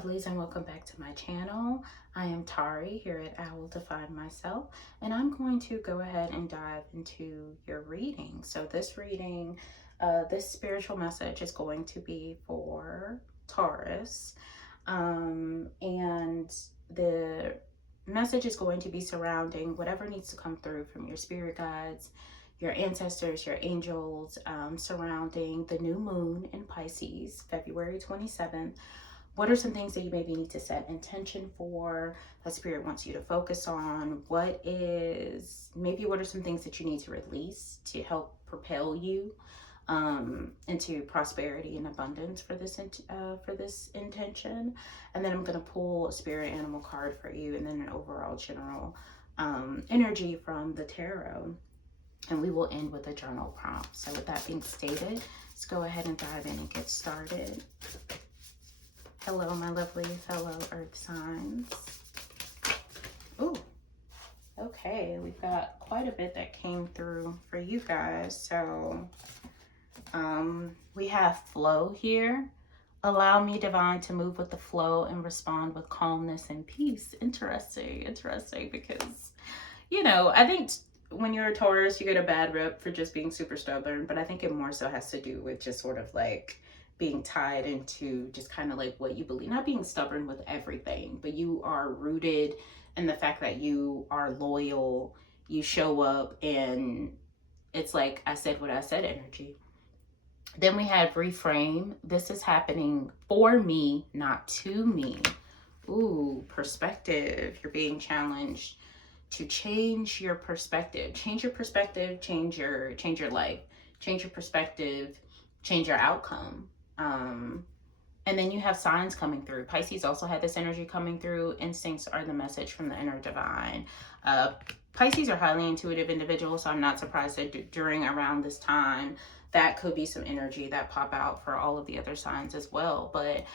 lovelies, and welcome back to my channel. I am Tari here at I Will Define Myself, and I'm going to go ahead and dive into your reading. So this reading, this spiritual message is going to be for Taurus, and the message is going to be surrounding whatever needs to come through from your spirit guides, your ancestors, your angels, surrounding the new moon in Pisces, February 27th. What are some things that you maybe need to set intention for, that spirit wants you to focus on? What are some things that you need to release to help propel you into prosperity and abundance for this intention? And then I'm going to pull a spirit animal card for you, and then an overall general energy from the tarot. And we will end with a journal prompt. So with that being stated, let's go ahead and dive in and get started. Hello, my lovely fellow earth signs. Ooh, okay, we've got quite a bit that came through for you guys. So we have flow here. Allow me, divine, to move with the flow and respond with calmness and peace. Interesting, because, I think when you're a Taurus, you get a bad rep for just being super stubborn, but I think it more so has to do with just sort of like being tied into just kind of like what you believe, not being stubborn with everything, but you are rooted in the fact that you are loyal, you show up, and it's like I said what I said energy. Then we have reframe. This is happening for me, not to me. Ooh, perspective. You're being challenged to change your perspective. Change your perspective, change your life, change your perspective, change your outcome. And then you have signs coming through. Pisces also had this energy coming through. Instincts are the message from the inner divine. Pisces are highly intuitive individuals, so I'm not surprised that around this time, that could be some energy that pop out for all of the other signs as well. But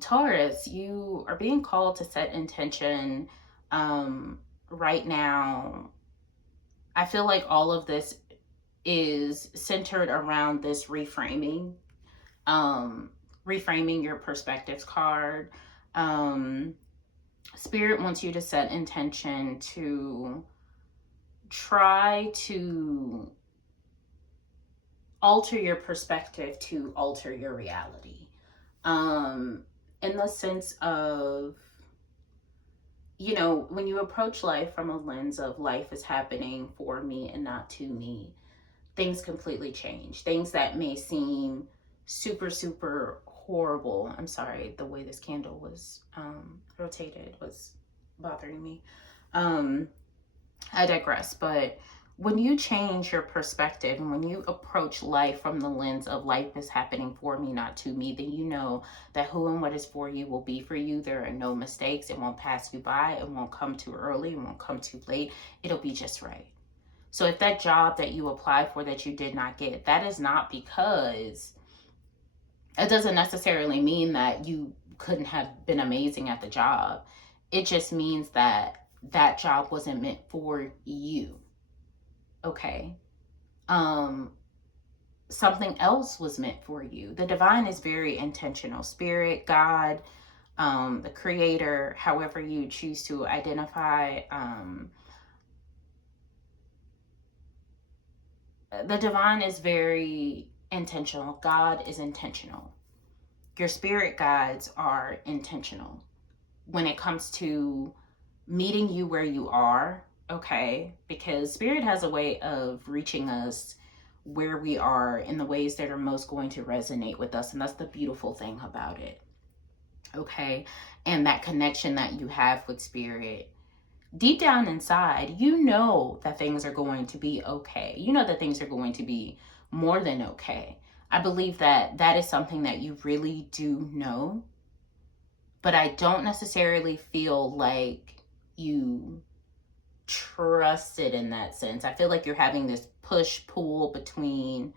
Taurus, you are being called to set intention right now. I feel like all of this is centered around this reframing your perspectives card. Spirit wants you to set intention to try to alter your perspective to alter your reality, in the sense of, when you approach life from a lens of life is happening for me and not to me, things completely change. Things that may seem super, super horrible. I'm sorry, the way this candle was rotated was bothering me. I digress. But when you change your perspective and when you approach life from the lens of life is happening for me, not to me, then you know that who and what is for you will be for you. There are no mistakes. It won't pass you by. It won't come too early. It won't come too late. It'll be just right. So if that job that you applied for that you did not get, that is not because it doesn't necessarily mean that you couldn't have been amazing at the job. It just means that that job wasn't meant for you. Okay. Something else was meant for you. The divine is very intentional. Spirit, God, the creator, however you choose to identify, the divine is very intentional. God is intentional. Your spirit guides are intentional when it comes to meeting you where you are, okay? Because spirit has a way of reaching us where we are in the ways that are most going to resonate with us. And that's the beautiful thing about it, okay? And that connection that you have with spirit. Deep down inside, you know that things are going to be okay. You know that things are going to be more than okay. I believe that that is something that you really do know, but I don't necessarily feel like you trust it in that sense. I feel like you're having this push-pull between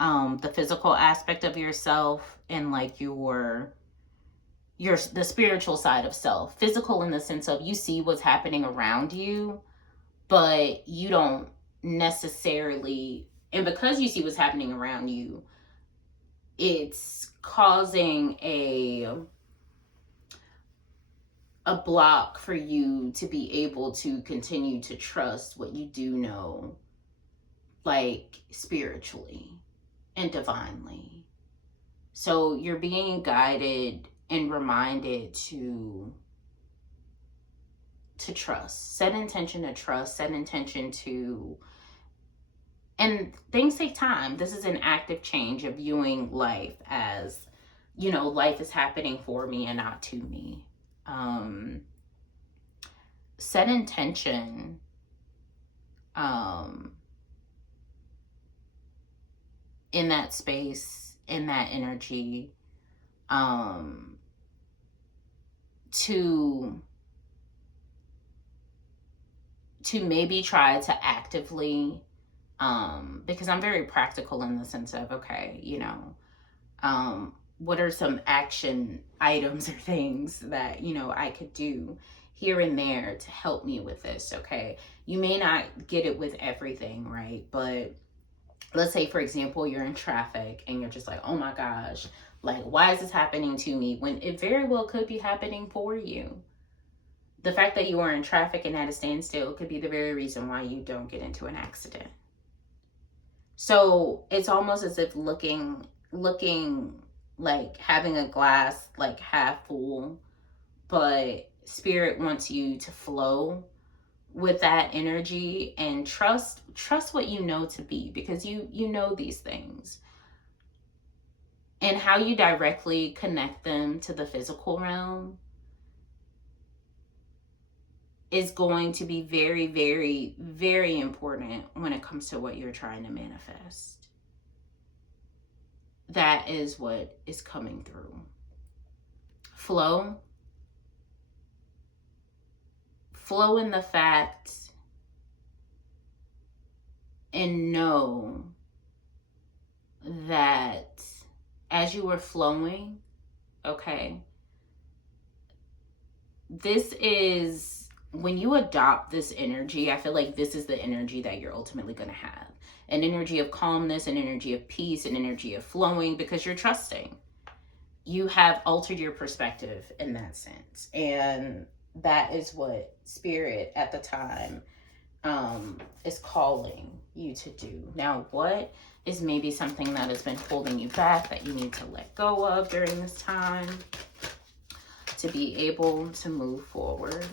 the physical aspect of yourself and like the spiritual side of self. Physical in the sense of you see what's happening around you, but you don't necessarily, and because you see what's happening around you, it's causing a block for you to be able to continue to trust what you do know, like spiritually and divinely. So you're being guided and reminded to trust. Set intention to trust, set intention to, and things take time. This is an active change of viewing life as, you know, life is happening for me and not to me. Set intention in that space, in that energy, to maybe try to actively, because I'm very practical in the sense of, okay, you know, what are some action items or things that, you know, I could do here and there to help me with this, okay? You may not get it with everything, right? But let's say, for example, you're in traffic and you're just like, oh my gosh, like, why is this happening to me? When it very well could be happening for you. The fact that you are in traffic and at a standstill could be the very reason why you don't get into an accident. So it's almost as if looking like having a glass like half full, but spirit wants you to flow with that energy and trust what you know to be, because you know these things, and how you directly connect them to the physical realm is going to be very, very, very important when it comes to what you're trying to manifest. That is what is coming through. Flow in the fact and know that as you are flowing, okay, this is, when you adopt this energy, I feel like this is the energy that you're ultimately going to have. An energy of calmness, an energy of peace, an energy of flowing, because you're trusting. You have altered your perspective in that sense. And that is what spirit at the time is calling you to do. Now, what is maybe something that has been holding you back that you need to let go of during this time to be able to move forward?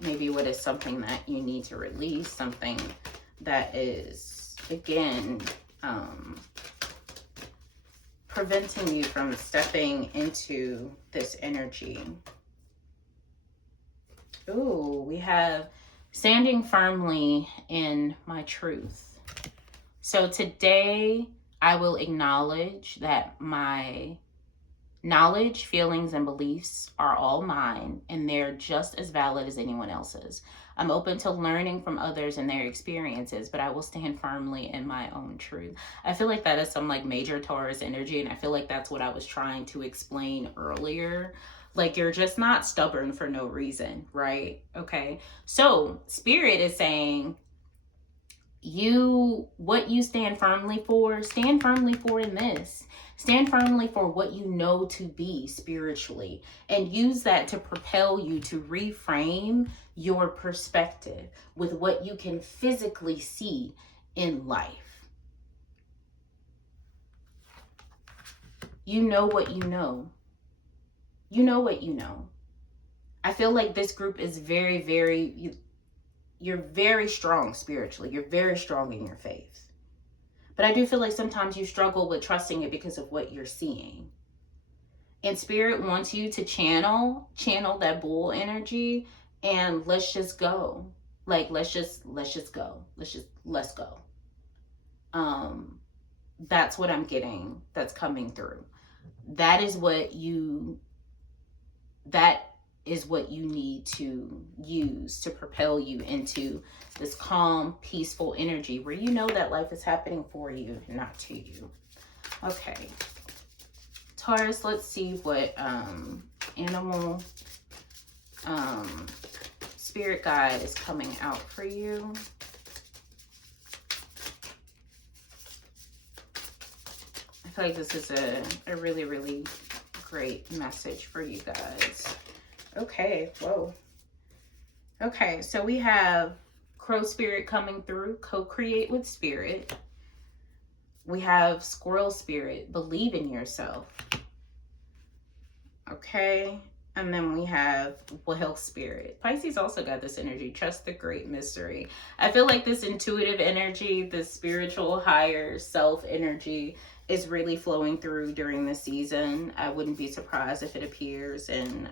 Maybe what is something that you need to release, something that is, again, preventing you from stepping into this energy. Ooh, we have standing firmly in my truth. So today I will acknowledge that my knowledge, feelings, and beliefs are all mine, and they're just as valid as anyone else's. I'm open to learning from others and their experiences, but I will stand firmly in my own truth. I feel like that is some like major Taurus energy, and I feel like that's what I was trying to explain earlier. Like, you're just not stubborn for no reason, right? Okay. So spirit is saying, what you stand firmly for in this. Stand firmly for what you know to be spiritually, and use that to propel you to reframe your perspective with what you can physically see in life. You know what you know. You know what you know. I feel like this group is very, very, you're very strong spiritually. You're very strong in your faith. But I do feel like sometimes you struggle with trusting it because of what you're seeing. And spirit wants you to channel that bull energy, and let's just go. Like, let's just go. Let's go. That's what I'm getting. That's coming through. That is what you need to use to propel you into this calm, peaceful energy where you know that life is happening for you, not to you. Okay. Taurus, let's see what animal spirit guide is coming out for you. feel like this is a really, really great message for you guys. Okay, whoa. Okay, so we have Crow Spirit coming through, co-create with Spirit. We have Squirrel Spirit, believe in yourself. Okay, and then we have Whale Spirit. Pisces also got this energy, trust the great mystery. I feel like this intuitive energy, this spiritual higher self energy is really flowing through during the season. I wouldn't be surprised if it appears in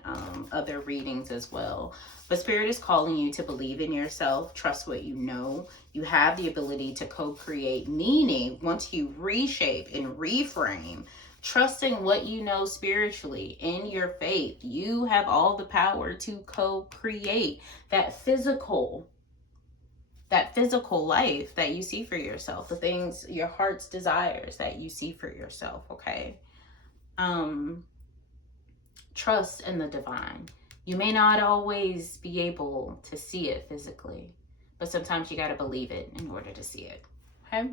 other readings as well. But Spirit is calling you to believe in yourself, trust what you know. You have the ability to co-create, meaning once you reshape and reframe, trusting what you know spiritually in your faith, you have all the power to co-create that physical life that you see for yourself, the things, your heart's desires that you see for yourself. Okay. Trust in the divine. You may not always be able to see it physically, but sometimes you got to believe it in order to see it. Okay.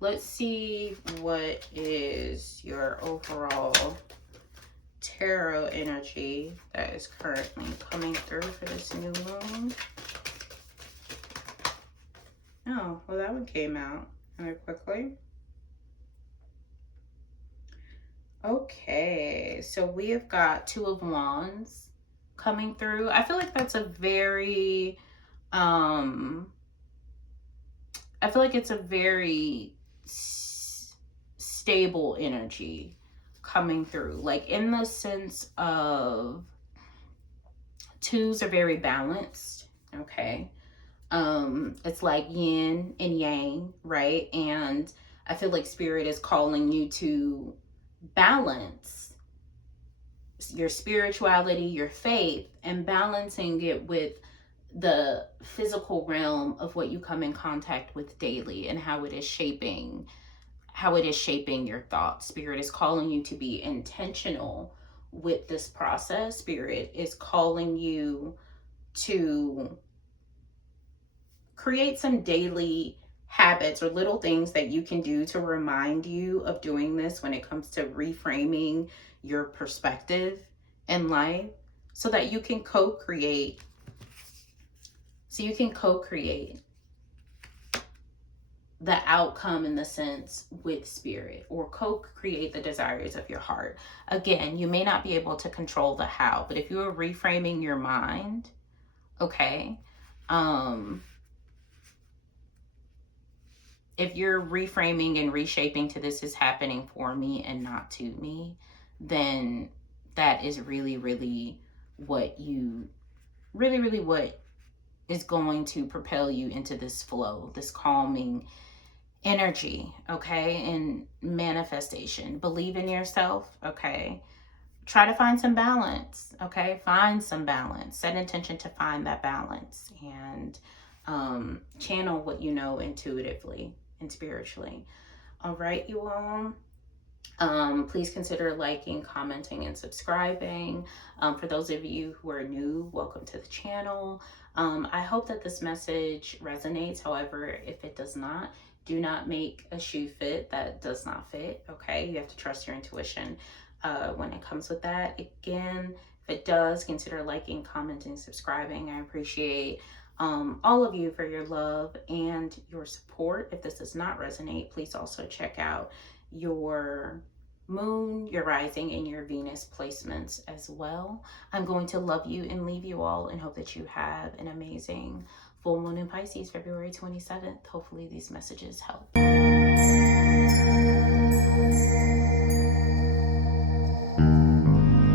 Let's see what is your overall tarot energy that is currently coming through for this new moon. Oh, well, that one came out very quickly. Okay, so we have got Two of Wands coming through. I feel like that's a very, I feel like it's a very stable energy coming through, like in the sense of twos are very balanced. Okay. It's like yin and yang, right? And I feel like Spirit is calling you to balance your spirituality, your faith, and balancing it with the physical realm of what you come in contact with daily and how it is shaping your thoughts. Spirit is calling you to be intentional with this process. Spirit is calling you to create some daily habits or little things that you can do to remind you of doing this when it comes to reframing your perspective in life, so that you can co-create the outcome in the sense with Spirit, or co-create the desires of your heart. Again, you may not be able to control the how, but if you are reframing your mind, okay, if you're reframing and reshaping to this is happening for me and not to me, then that is really, really what is going to propel you into this flow, this calming energy, okay, and manifestation. Believe in yourself, okay. Try to find some balance, okay. Find some balance. Set intention to find that balance, and channel what you know intuitively and spiritually. All right, you all. Please consider liking, commenting, and subscribing. For those of you who are new, welcome to the channel. I hope that this message resonates. However, if it does not, do not make a shoe fit that does not fit, okay? You have to trust your intuition when it comes with that. Again, if it does, consider liking, commenting, subscribing. I appreciate all of you for your love and your support. If this does not resonate, please also check out your moon, your rising, and your Venus placements as well. I'm going to love you and leave you all and hope that you have an amazing full moon in Pisces, February 27th. Hopefully these messages help.